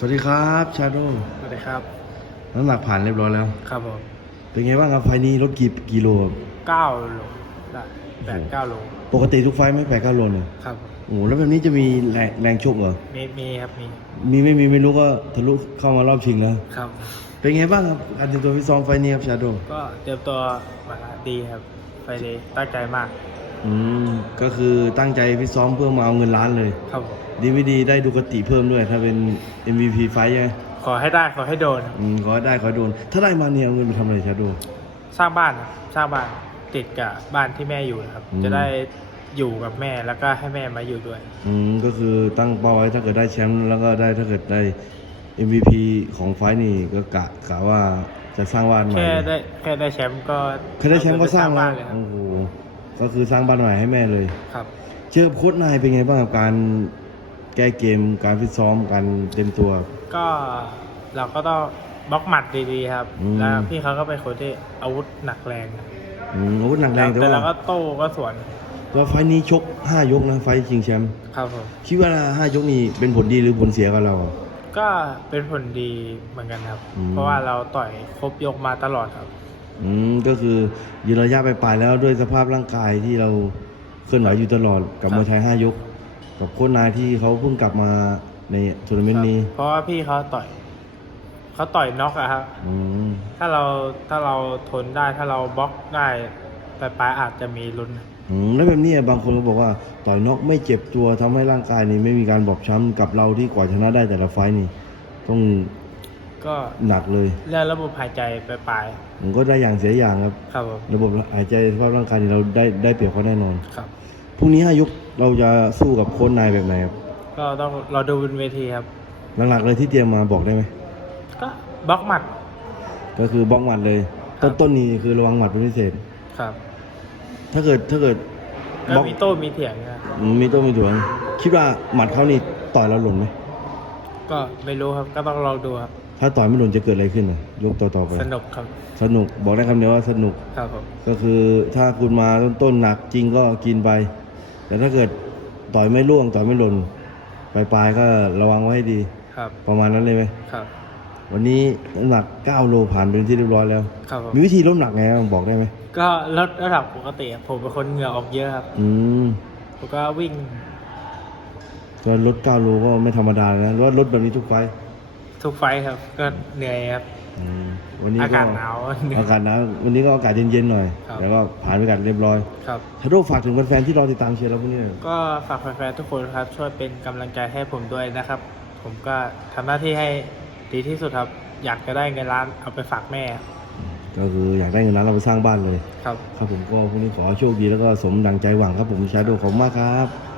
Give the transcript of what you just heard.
สวัสดีครับชาโดสวัสดีครับน้ำหนักผ่านเรียบร้อยแล้ว ครับผม เป็นไงบ้างครับไฟล์นี้ลดกี่กิโลครับเก้าโลได้แปดเก้าโล ปกติทุกไฟล์ไม่แปดเก้าโลเลยครับโอ้โหแล้วแบบนี้จะมีแรงแรงชกเหรอ มีมีครับมี มีไม่มีไม่รู้ก็ทะลุเข้ามารอบชิงแล้ว ครับ เป็นไงบ้างครับการเตรียมตัวฟิตซ้อมไฟล์นี้ครับชาโดก็เตรียมตัวมาดีครับไปเลยตั้งใจมาก อืมก็คือตั้งใจฟิตซ้อมเพื่อมาเอาเงินล้านเลย ครับผมดีไม่ดีได้ดูกติเพิ่มด้วย ถ้าเป็น MVP ไฟล์ใช่ไหมขอให้ได้ขอให้โดนครับอืมขอให้ได้ขอให้โดน ถ้าได้มาเนี่ยเอาเงินไปทำอะไรชาโด สร้างบ้านครับสร้างบ้านติดกับบ้านที่แม่อยู่นะครับ อืม จะได้อยู่กับแม่แล้วก็ให้แม่มาอยู่ด้วย อืมก็คือตั้งเป้าไว้ถ้าเกิดได้แชมป์แล้วก็ได้ถ้าเกิดได้ MVP ของไฟล์นี่ก็กะกะว่าจะสร้างบ้านใหม่แค่ได้แค่ได้แชมป์ก็แค่ได้แชมป์ก็สร้างบ้าแล้วนเลยครับโอ้โห ก็คือสร้างบ้านใหม่ให้แม่เลย ครับ เจอโค้ชนายเป็นไงบ้างกับการแก้เกมการฟิตซ้อมการเต็มตัว ก็เราก็ต้องบล็อกหมัดดีๆครับ อืม แล้วพี่เขาก็เป็นคนที่อาวุธหนักแรงครับอืมอาวุธหนักแรงแต่แต่เราว่าก็โต้ก็สวนว่าไฟล์นี้ชก5ยกนะไฟล์ชิงแชมป์ครับผมคิดว่า5ยกนี้เป็นผลดีหรือผลเสียกับเรา ก็เป็นผลดีเหมือนกันครับ อืม เพราะว่าเราต่อยครบยกมาตลอดครับ อืมก็คือยืนระยะไปปลายๆแล้วด้วยสภาพร่างกายที่เราเคลื่อนไหวอยู่ตลอดกับครับมวยไทย5ยก กับโค้ชนายที่เขาเพิ่งกลับมาในทัวร์นาเมนต์นี้เพราะว่าพี่เขาต่อยเขาต่อยน็อกอะครับอืมถ้าเราถ้าเราทนได้ถ้าเราบล็อกได้ปลายๆอาจจะมีลุ้นอืมแล้วแบบนี้บางคนก็บอกว่าต่อยนอกไม่เจ็บตัวทำให้ร่างกายนี่ไม่มีการบอบช้ำกับเราที่กว่าชนะได้แต่ละไฟต์นี่ต้อง ก็หนักเลยเรื่องระบบหายใจปลายผมก็ได้อย่างเสียอย่างครับๆครับผมระบบหายใจสภาพร่างกายนี่เราได้ได้เปรียบเขาแน่นอนครับพรุ่งนี้ห้ายกเราจะสู้กับโค้ชนายแบบไหนครับ ก็ต้องเราดูบนเวทีครับ หลักๆเลยที่เตรียมมาบอกได้ไหมก็บล็อกหมัด ก็คือบ้องหมัดเลยครัต้บนต้นนี้คือระวังหมัดเป็นพิเศษครับ ถ้าเกิดถ้าเกิดก็บล็อกมีโต้มีเถียงนะครับอืมมีต้นมีถ่วงคิดว่าหมัดเขานี่ต่อยเราหล่นไหมก็ไม่รู้ครับก็ต้องลองดูครับ ถ้าต่อยไม่หล่นจะเกิดอะไรขึ้นน่ะยกต่อๆไป สนุกครับ สนุกบอกได้คำเดียวว่าสนุก ครับผมก็คือถ้าคุณมาต้นต้นๆหนักจริงก็กินไป แต่ถ้าเกิดต่อยไม่ล่วงต่อยไม่หล่นปลายๆก็ระวังไว้ให้ดี ครับ ประมาณนั้นเลยไหมครับ วันนี้น้ำหนัก 9 โลผ่านเป็นที่เรียบร้อยแล้ว ครับผมมีวิธีลดน้ำหนักไงบ้างบอกได้ไหมก็ลดระดับปกติครับผมเป็นคนเหงื่อออกเยอะครับ อืมผมก็วิ่งก็ลด9โลก็ไม่ธรรมดานะแล้วลดแบบนี้ทุกไฟต์ ทุกไฟท์ครับ ก็เหนื่อยครับ อืมวันนี้อากาศหนาวเหนื่อย อากาศหนาววันนี้ก็อากาศเย็นๆหน่อย ครับ แล้วก็ผ่านไปกันเรียบร้อยครับทัดโดฝากถึงแฟนๆที่รอติดตามเชียร์เราพวกนี้หน่อยก็ฝากแฟนๆทุกคนครับ ช่วยเป็นกำลังใจให้ผมด้วยนะครับ ผมก็ทำหน้าที่ให้ดีที่สุดครับ อยากจะได้เงินล้านเอาไปฝากแม่ก็คืออยากได้เงินล้านเราไปสร้างบ้านเลย ครับ ครับผมก็พรุ่งนี้ขอโชคดีแล้วก็สมดังใจหวังครับผมชาโดขอบคุณมากครับค